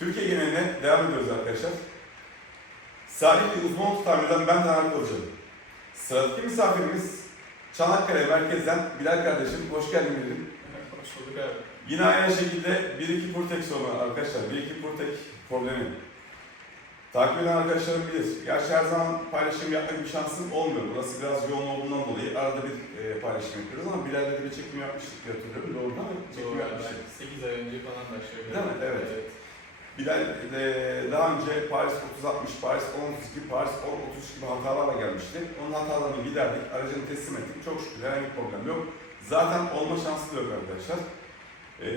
Türkiye geneline devam ediyoruz arkadaşlar. Salih ve uzman otu tamirden ben Taner Kılıcı. Sıradaki misafirimiz Çanakkale merkezden Bilal kardeşim. Hoş geldin Bilal. Hoş bulduk abi. Yine aynı şekilde 1-2 Purtek sorunu arkadaşlar. 1-2 Purtek problemi. Takip eden arkadaşlarım bilir. Gerçi her zaman paylaşım yapmak bir şansım olmuyor. Burası biraz yoğun olduğundan dolayı arada bir e, paylaşım yapıyoruz ama Bilal'le de bir çekim yapmıştık diye hatırlıyorum. Doğru değil mi? Çekim Doğru yapmıştık. abi. 8 ay önce falan başlıyor. Değil mi? Evet. Bilal e, daha önce Paris 3060, Paris 1032, Paris 1033 gibi hatalarla gelmişti. Onun hatalarını giderdik, aracını teslim ettik. Çok şükür herhangi bir problem yok. Zaten olma şansı da yok arkadaşlar. E,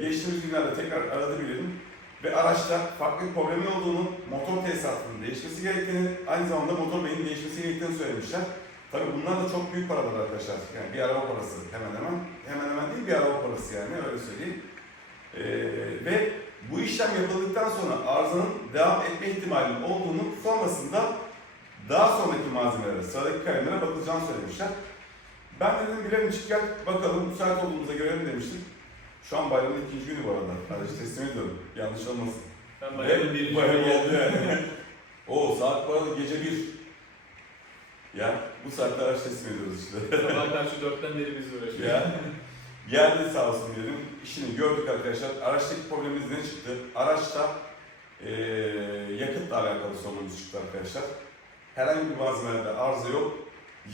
geçtiğimiz günlerde tekrar aradı bilelim. Ve araçta farklı bir problemin olduğunu, motor tesisatının değişmesi gerektiğini, aynı zamanda motor beynin değişmesi gerektiğini söylemişler. Tabii bunlar da çok büyük paralar arkadaşlar. Yani bir araba parası hemen hemen. Hemen hemen değil bir araba parası yani öyle söyleyeyim. E, ve bu işlem yapıldıktan sonra arızanın devam etme ihtimalinin olduğunu sonrasında daha sonraki malzemelere, sıradaki kalemlere bakılacağını söylemişler. Ben de dedim bilelim çık gel bakalım müsait olduğumuza görelim demiştim. Şu an bayramın ikinci günü bu arada. Aracı teslim ediyorum. Yanlış olmasın. Ben bayramın bir Bayram günü oldu yani. o saat bu arada gece bir. Ya bu saatte araç teslim ediyoruz işte. Sabah karşı 4'ten beri biz uğraşıyoruz. Ya geldi sağ olsun diyelim. İşini gördük arkadaşlar. Araçtaki problemimiz ne çıktı? Araçta eee yakıtla alakalı sorunumuz çıktı arkadaşlar. Herhangi bir malzemede arıza yok.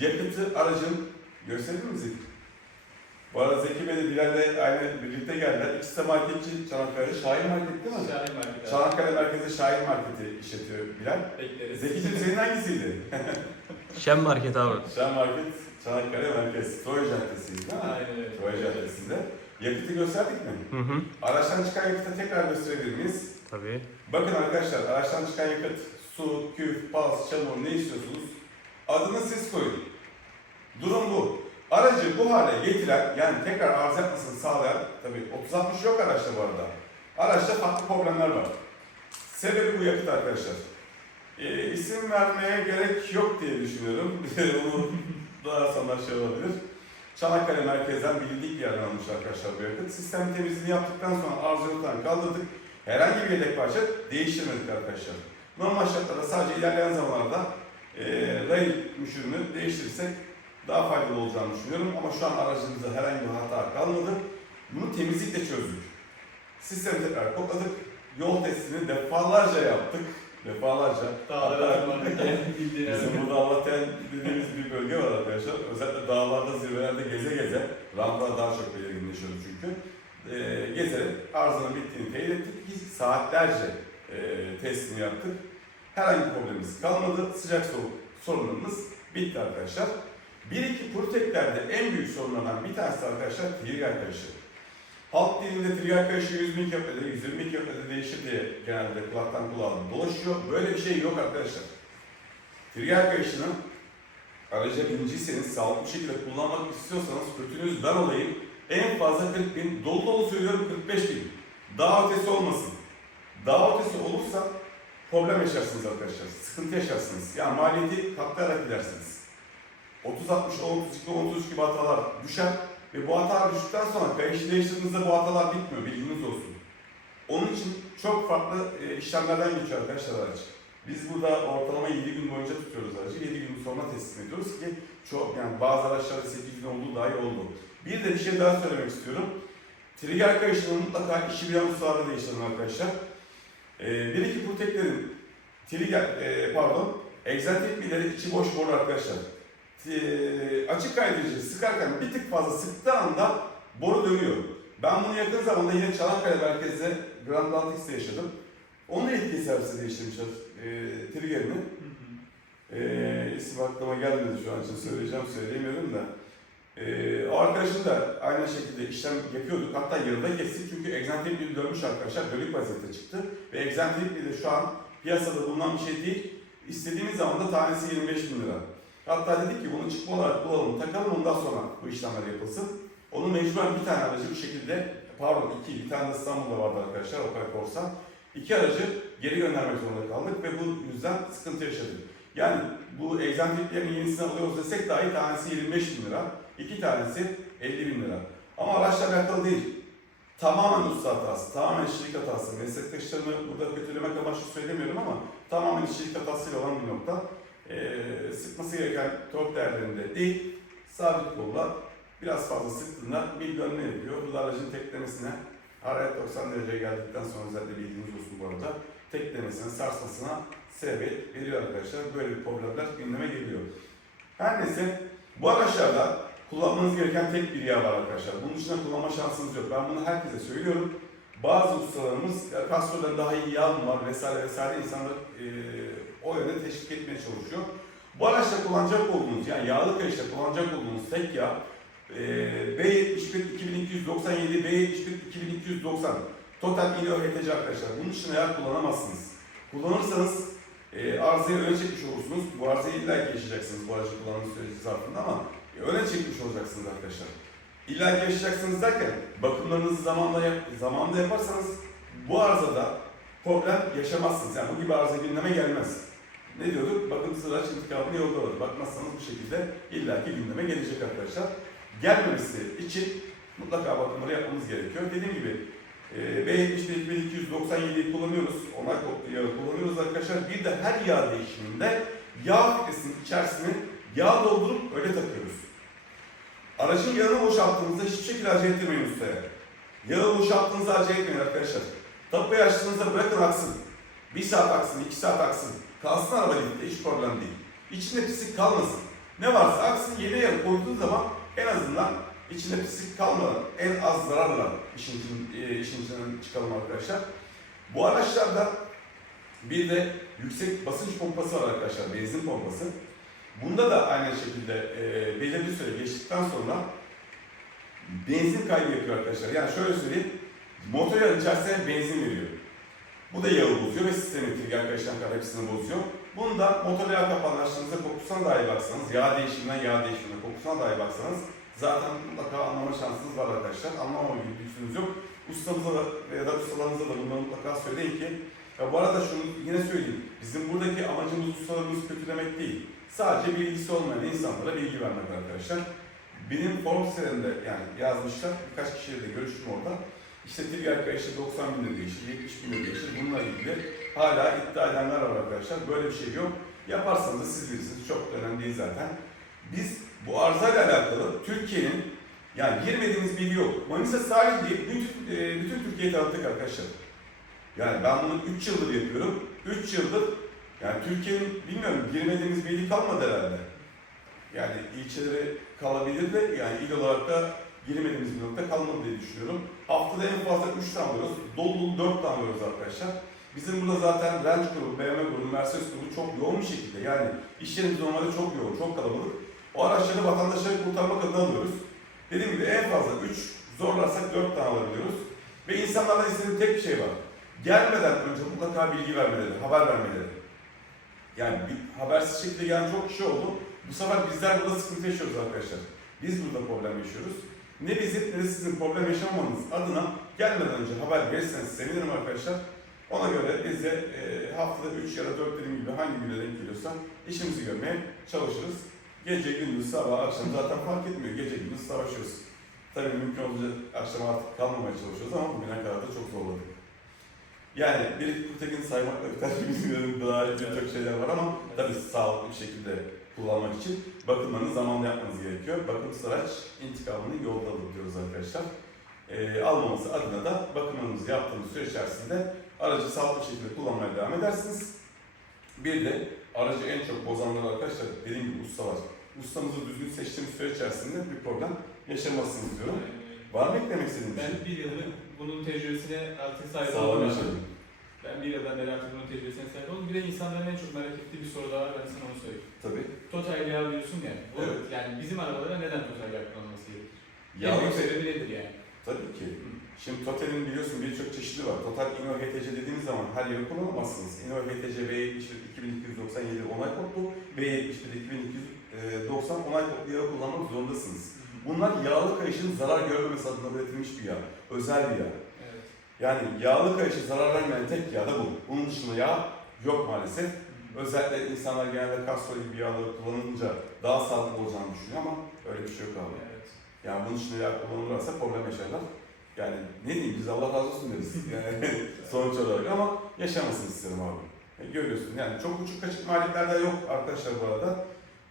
Yakıtı aracın gösterdin mi Zeki? Bu arada Zeki Bey de Bilal'le aynı birlikte geldiler. İkisi de marketçi Çanakkale. Şahin Market değil mi? Şahin Market. Çanakkale merkezde Şahin Market'i işletiyor Bilal. Bekleriz. Zeki'cim senin hangisiydi? Şen Market abi. Şahin Market, Çanakkale Merkez. Troy Caddesi'yiz değil mi? Aynen öyle. Troy Caddesi'nde. Yakıtı gösterdik mi? Hı hı. Araçtan çıkan yakıtı tekrar gösterebilir miyiz? Tabii. Bakın arkadaşlar, araçtan çıkan yakıt, su, küf, pas, çamur ne istiyorsunuz? Adını siz koyun. Durum bu. Aracı bu hale getiren, yani tekrar arıza yapmasını sağlayan, tabii 3060 yok araçta bu arada. Araçta farklı problemler var. Sebebi bu yakıt arkadaşlar. Ee, isim vermeye gerek yok diye düşünüyorum. Onu sonra şey olabilir. Çanakkale merkezden bilindik bir yerden almış arkadaşlar bu yakıt. Sistem temizliğini yaptıktan sonra arızalıktan kaldırdık. Herhangi bir yedek parça değiştirmedik arkadaşlar. Normal şartlarda sadece ilerleyen zamanlarda e, rayı müşürünü değiştirirsek daha faydalı olacağını düşünüyorum. Ama şu an aracımızda herhangi bir hata kalmadı. Bunu temizlikle çözdük. Sistemi tekrar kokladık. Yol testini defalarca yaptık. Defalarca. Dağlara tırmandık. Bizim burada Allah'tan dediğimiz bir bölge var arkadaşlar. Özellikle dağlarda, zirvelerde geze geze, ramplar daha çok belirginleşiyordu çünkü. Ee, gezerek arızanın bittiğini teyit ettik. Biz saatlerce e, testini yaptık. Herhangi bir problemimiz kalmadı. Sıcak soğuk sorunlarımız bitti arkadaşlar. Bir iki proteklerde en büyük sorunlardan bir tanesi arkadaşlar trigger kayışı. Halk dilinde trigger kayışı 100 bin kilometrede, 120 bin kilometrede değişir diye genelde kulaktan kulağa dolaşıyor. Böyle bir şey yok arkadaşlar. Trigger kayışını araca biniciyseniz, sağlıklı şekilde kullanmak istiyorsanız kötünüz ben olayım. En fazla 40 bin, dolu dolu söylüyorum 45 bin. Daha ötesi olmasın. Daha ötesi olursa problem yaşarsınız arkadaşlar. Sıkıntı yaşarsınız. Yani maliyeti katlayarak gidersiniz. 30 60 10 32 10 33 gibi hatalar düşer ve bu hatalar düştükten sonra kayışı değiştirdiğinizde bu hatalar bitmiyor. Bilginiz olsun. Onun için çok farklı e, işlemlerden geçiyor arkadaşlar araç. Biz burada ortalama 7 gün boyunca tutuyoruz aracı. 7 gün sonra teslim ediyoruz ki çok yani bazı araçlarda 8 gün olduğu dahi oldu. Bir de bir şey daha söylemek istiyorum. Trigger kayışını mutlaka işi bilen ustalarla değiştirin arkadaşlar. Ee, bir iki proteklerin trigger, e, pardon, egzantrik billeri içi boş boru arkadaşlar. T- açık kaydırıcı sıkarken bir tık fazla sıktığı anda boru dönüyor. Ben bunu yakın zamanda yine Çanakkale merkezde Grand Baltics'te yaşadım. Onun etkili servise değiştirmişler e, triggerini. E, isim aklıma gelmedi şu an için söyleyeceğim söyleyemiyorum da. E, o arkadaşın da aynı şekilde işlem yapıyorduk. Hatta yarıda kestik çünkü egzantrik bir dönmüş arkadaşlar. Dönük vaziyette çıktı. Ve egzantrik de şu an piyasada bulunan bir şey değil. İstediğimiz zaman da tanesi 25 bin lira. Hatta dedik ki bunu çıkma olarak bulalım, takalım ondan sonra bu işlemler yapılsın. Onu mecburen bir tane aracı bu şekilde, pardon iki, bir tane de İstanbul'da vardı arkadaşlar, Opel Corsa. İki aracı geri göndermek zorunda kaldık ve bu yüzden sıkıntı yaşadık. Yani bu egzantriklerin yenisini alıyoruz desek dahi tanesi 25 bin lira, iki tanesi 50 bin lira. Ama araçla alakalı değil. Tamamen usta hatası, tamamen işçilik hatası. Meslektaşlarımı burada kötülemek amaçlı söylemiyorum ama tamamen işçilik hatasıyla olan bir nokta. Ee, sıkması gereken tork değerlerinde değil, sabit kolla biraz fazla sıktığında bir dönme yapıyor. Bu aracın teklemesine, hararet 90 dereceye geldikten sonra özellikle bildiğiniz olsun bu arada, teklemesine, sarsmasına sebebiyet veriyor arkadaşlar. Böyle bir problemler gündeme geliyor. Her neyse bu araçlarda kullanmanız gereken tek bir yağ var arkadaşlar. Bunun dışında kullanma şansınız yok. Ben bunu herkese söylüyorum. Bazı ustalarımız ya Castrol'dan daha iyi yağ var vesaire vesaire insanları e, o yöne teşvik etmeye çalışıyor. Bu araçta kullanacak olduğunuz yani yağlı kayışta kullanacak olduğunuz tek yağ e, B71 2297 B71 2290 Total İNO HTC arkadaşlar. Bunun dışında yağ kullanamazsınız. Kullanırsanız e, arızayı öne çekmiş olursunuz. Bu arızayı illa ki yaşayacaksınız bu aracı kullanma süreci zarfında ama e, öne çekmiş olacaksınız arkadaşlar. İlla ki yaşayacaksınız derken bakımlarınızı zamanla, yap, zamanında yaparsanız bu arızada problem yaşamazsınız. Yani bu gibi arıza gündeme gelmez. Ne diyorduk? Bakım sıraç intikamını yolda alır. Bakmazsanız bu şekilde illa ki gündeme gelecek arkadaşlar. Gelmemesi için mutlaka bakımları yapmamız gerekiyor. Dediğim gibi e, B71 kullanıyoruz. Onay kodlu yağı kullanıyoruz arkadaşlar. Bir de her yağ değişiminde yağ filtresinin içerisine yağ doldurup öyle takıyoruz. Aracın yağını boşalttığınızda hiçbir şekilde acele ettirmeyin ustaya. Yağı boşalttığınızda acele etmeyin arkadaşlar. Tapuyu açtığınızda bırakın aksın. Bir saat aksın, iki saat aksın. Kalsın araba ligde, hiç problem değil. İçinde pislik kalmasın. Ne varsa aksın, yeni yağı koyduğun zaman en azından içinde pislik kalmadan, en az zararla işin, e, işin içinden çıkalım arkadaşlar. Bu araçlarda bir de yüksek basınç pompası var arkadaşlar, benzin pompası. Bunda da aynı şekilde e, belirli süre geçtikten sonra benzin kaybı yapıyor arkadaşlar. Yani şöyle söyleyeyim, motor yağın içerisine benzin veriyor. Bu da yağı bozuyor ve sistemi trigger arkadaşlar hepsini bozuyor. Bunda motor yağ kapağını açtığınızda kokusuna dahi baksanız, yağ değişiminden yağ değişimine kokusuna dahi baksanız zaten mutlaka anlama şansınız var arkadaşlar. Anlamama gibi lüksünüz yok. Ustamıza da ya da ustalarınıza da bunları mutlaka söyleyin ki ya bu arada şunu yine söyleyeyim. Bizim buradaki amacımız ustalarımızı kötülemek değil. Sadece bilgisi olmayan insanlara bilgi vermek arkadaşlar. Benim forum sitelerinde yani yazmışlar, birkaç kişiyle de görüştüm orada. İşte Trigger kayışı 90 bin lira değişir, 70 bin lira değişir. Bununla ilgili hala iddia edenler var arkadaşlar. Böyle bir şey yok. Yaparsanız da siz bilirsiniz. Çok da önemli değil zaten. Biz bu arzayla alakalı Türkiye'nin yani girmediğimiz bilgi yok. Manisa sahil diye bütün, e, bütün Türkiye'yi tanıttık arkadaşlar. Yani ben bunu 3 yıldır yapıyorum. 3 yıldır yani Türkiye'nin bilmiyorum girmediğimiz bilgi kalmadı herhalde. Yani ilçeleri kalabilir de yani il olarak da girmediğimiz bir nokta kalmadı diye düşünüyorum. Haftada en fazla 3 tane alıyoruz. Dolu dolu 4 tane alıyoruz arkadaşlar. Bizim burada zaten Range grubu, BMW grubu, Mercedes grubu çok yoğun bir şekilde. Yani iş yerimiz normalde çok yoğun, çok kalabalık. O araçları vatandaşları kurtarmak adına alıyoruz. Dediğim gibi en fazla 3, zorlarsak 4 tane alabiliyoruz. Ve insanlardan istediğim tek bir şey var. Gelmeden önce mutlaka bilgi vermeleri, haber vermeleri. Yani bir habersiz şekilde gelen çok kişi oldu. Bu sefer bizler burada sıkıntı yaşıyoruz arkadaşlar. Biz burada problem yaşıyoruz. Ne bizim ne sizin problem yaşamamanız adına gelmeden önce haber verirseniz sevinirim arkadaşlar. Ona göre biz de e, haftada 3 ya da 4 dediğim gibi hangi güne denk geliyorsa işimizi görmeye çalışırız. Gece, gündüz, sabah, akşam zaten fark etmiyor. Gece, gündüz savaşıyoruz. Tabii mümkün olunca akşam artık kalmamaya çalışıyoruz ama bugüne kadar da çok zorladık. Yani bir Kurtekin saymakla biter bilmiyorum daha birçok şeyler var ama tabii sağlıklı bir şekilde kullanmak için bakımlarını zamanla yapmanız gerekiyor. Bakım sıraç intikamını yolda alır diyoruz arkadaşlar. Ee, almaması adına da bakımlarınızı yaptığınız süre içerisinde aracı sağlıklı şekilde kullanmaya devam edersiniz. Bir de aracı en çok bozanlar arkadaşlar dediğim gibi ustalar. Ustamızı düzgün seçtiğimiz süre içerisinde bir problem yaşamazsınız diyorum. Var mı eklemek istediğiniz bir şey? Ben bir yıllık bunun tecrübesine artık sahip Sağ olun oldum. Ben bir yıldan beri artık bunun tecrübesine sahip oldum. Bir de insanların en çok merak ettiği bir soru daha var. Ben sana onu söyleyeyim. Tabii. Total yağ diyorsun ya. Bu, Evet. Yani bizim arabalara neden total yağ kullanılması? En Yağlı büyük sebebi nedir yani? Tabii ki. Şimdi Total'in biliyorsun birçok çeşidi var. Total Inno HTC dediğimiz zaman her yeri kullanamazsınız. Inno HTC B71 2297 onay kodlu, B71 2290 onay kodlu yağı kullanmak zorundasınız. Bunlar yağlı kayışın zarar görmemesi adına üretilmiş bir yağ. Özel bir yağ. Yani yağlı kayışa zarar vermeyen tek yağ da bu. Bunun dışında yağ yok maalesef. Özellikle insanlar genelde Castro gibi yağları kullanınca daha sağlıklı olacağını düşünüyor ama öyle bir şey yok abi. Evet. Yani bunun dışında yağ kullanılırsa problem yaşarlar. Yani ne diyeyim biz Allah razı olsun deriz yani sonuç olarak ama yaşamasını isterim abi. E, görüyorsun yani çok uçuk kaçık maliyetler de yok arkadaşlar bu arada.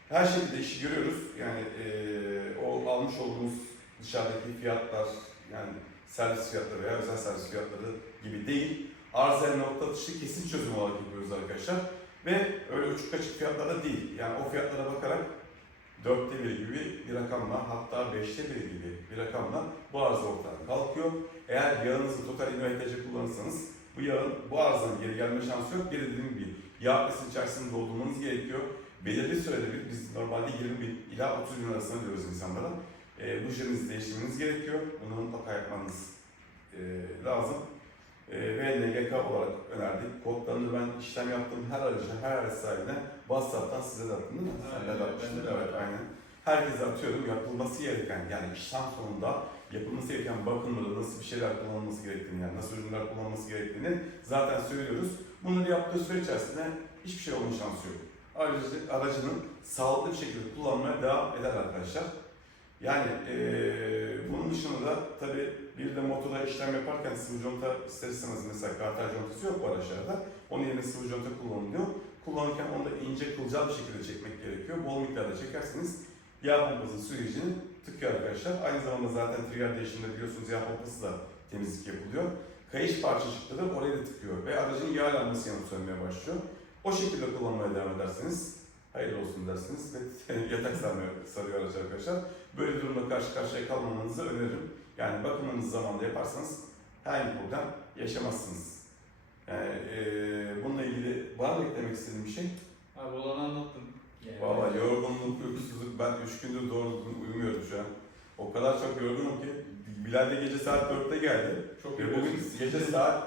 Her şekilde işi görüyoruz. Yani e, o almış olduğumuz dışarıdaki fiyatlar yani servis fiyatları veya özel servis fiyatları gibi değil. Arıza nokta atışı kesin çözüm olarak yapıyoruz arkadaşlar. Ve öyle uçuk kaçık fiyatlarda değil. Yani o fiyatlara bakarak dörtte bir gibi bir rakamla hatta beşte bir gibi bir rakamla bu arıza ortadan kalkıyor. Eğer yağınızı total invertece kullanırsanız bu yağın bu arızanın geri gelme şansı yok. De dediğim gibi yağ presinin içerisinde doldurmanız gerekiyor. Belirli sürede bir, biz normalde 20 bin ila 30 bin arasında diyoruz insanlara. E, bujlerinizi değiştirmeniz gerekiyor. Bunu mutlaka yapmanız e, lazım. E, ve NGK olarak önerdik. Kodlarını ben işlem yaptığım her aracına, her araç sahibine WhatsApp'tan size de attım değil mi? Sen de atmıştın. Evet, aynen. Herkese atıyorum. Yapılması gereken, yani işlem sonunda yapılması gereken bakımları, nasıl bir şeyler kullanılması gerektiğini, yani nasıl ürünler kullanılması gerektiğini zaten söylüyoruz. Bunları yaptığı süre içerisinde hiçbir şey olma şansı yok. Aracı, aracının sağlıklı bir şekilde kullanmaya devam eder arkadaşlar. Yani eee, bunun dışında da tabii bir de motorda işlem yaparken sıvı conta ister istemez mesela kartal contası yok bu araçlarda. Onun yerine sıvı conta kullanılıyor. Kullanırken onu da ince kılcal bir şekilde çekmek gerekiyor. Bol miktarda çekerseniz yağ pompasının sürecini tıkıyor arkadaşlar. Aynı zamanda zaten trigger değişiminde biliyorsunuz yağ pompası da temizlik yapılıyor. Kayış parçacıkları oraya da tıkıyor ve aracın yağ lambası yanıp sönmeye başlıyor. O şekilde kullanmaya devam ederseniz hayırlı olsun dersiniz ve yatak sarmıyor, sarıyor araç arkadaşlar. Böyle durumla karşı karşıya kalmamanızı öneririm. Yani bakımınızı zamanında yaparsanız herhangi bir problem yaşamazsınız. Yani eee, bununla ilgili var mı eklemek istediğim bir şey? Abi olanı anlattın. Yani Valla yorgunluk, uykusuzluk, ben 3 gündür doğru düzgün uyumuyorum şu an. O kadar çok yorgunum ki, Bilal de gece saat 4'te geldi. Çok Ve bugün gece saat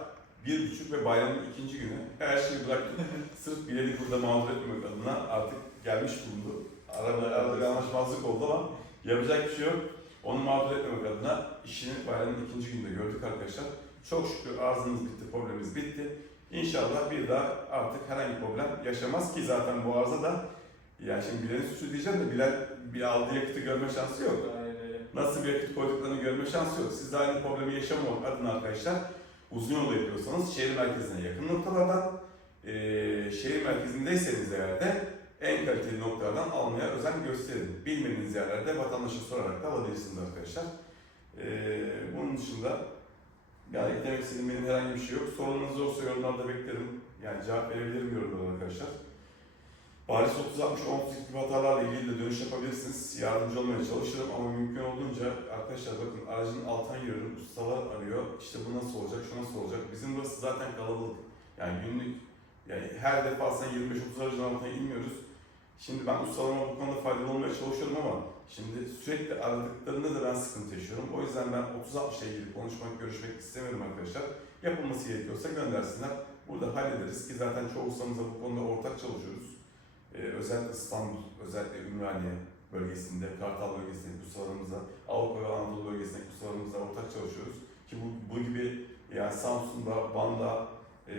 bir buçuk ve bayramın ikinci günü. Her şeyi bıraktım. Sırf Bilal'i burada mağdur etmemek adına artık gelmiş bulundu. Arada, arada bir anlaşmazlık oldu ama yapacak bir şey yok. Onu mağdur etmemek adına işini bayramın ikinci günde gördük arkadaşlar. Çok şükür arızamız bitti, problemimiz bitti. İnşallah bir daha artık herhangi bir problem yaşamaz ki zaten bu arıza da yani şimdi Bilal'in suçu diyeceğim de Bilal bir aldığı yakıtı görme şansı yok Aynen nasıl bir yakıt koyduklarını görme şansı yok. Siz de aynı problemi yaşamamak adına arkadaşlar uzun yolda yapıyorsanız şehir merkezine yakın noktalardan, eee şehir merkezindeyseniz eğer de en kaliteli noktalardan almaya özen gösterin. Bilmediğiniz yerlerde vatandaşa sorarak da alabilirsiniz arkadaşlar. Eee bunun dışında yani eklemek istediğim benim herhangi bir şey yok. Sorunuz olursa yorumlarda beklerim. Yani cevap verebilirim yorumlarda arkadaşlar. Paris 3060 18 gibi hatalarla ilgili de dönüş yapabilirsiniz. Yardımcı olmaya çalışırım ama mümkün olduğunca arkadaşlar bakın aracın alttan giriyorum, ustalar arıyor. İşte bu nasıl olacak, şu nasıl olacak. Bizim burası zaten kalabalık. Yani günlük yani her defasında 25-30 aracın altına inmiyoruz. Şimdi ben ustalarıma bu konuda faydalı olmaya çalışıyorum ama şimdi sürekli aradıklarında da ben sıkıntı yaşıyorum. O yüzden ben 30-60 ile ilgili konuşmak, görüşmek istemiyorum arkadaşlar. Yapılması gerekiyorsa göndersinler. Burada hallederiz ki zaten çoğu ustamızla bu konuda ortak çalışıyoruz. Ee, özellikle İstanbul, özellikle Ümraniye bölgesinde, Kartal bölgesindeki ustalarımızla, Avrupa ve Anadolu bölgesindeki ustalarımızla ortak çalışıyoruz. Ki bu, bu gibi yani Samsun'da, Van'da, e,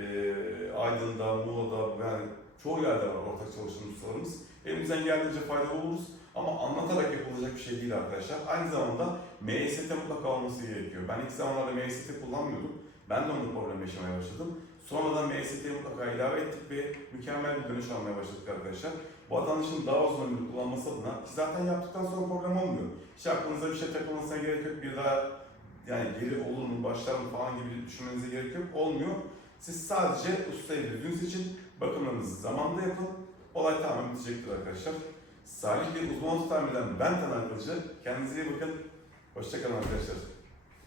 Aydın'da, Muğla'da yani çoğu yerde var ortak çalışan ustalarımız. Elimizden geldiğince faydalı oluruz ama anlatarak yapılacak bir şey değil arkadaşlar. Aynı zamanda MST mutlaka olması gerekiyor. Ben ilk zamanlarda MST kullanmıyordum. Ben de onunla problem yaşamaya başladım. Sonradan MST'yi mutlaka ilave ettik ve mükemmel bir dönüş almaya başladık arkadaşlar. Vatandaşın daha uzun ömürlü kullanması adına zaten yaptıktan sonra problem olmuyor. Hiç aklınıza bir şey takılmasına gerek yok. Bir daha yani geri olur mu, başlar mı falan gibi düşünmenize gerek yok. Olmuyor. Siz sadece ustayı bildiğiniz için bakımlarınızı zamanında yapın. Olay tamamen bitecektir arkadaşlar. Salih bir uzman tutar ben Taner Kılıcı. Kendinize iyi bakın. Hoşçakalın arkadaşlar.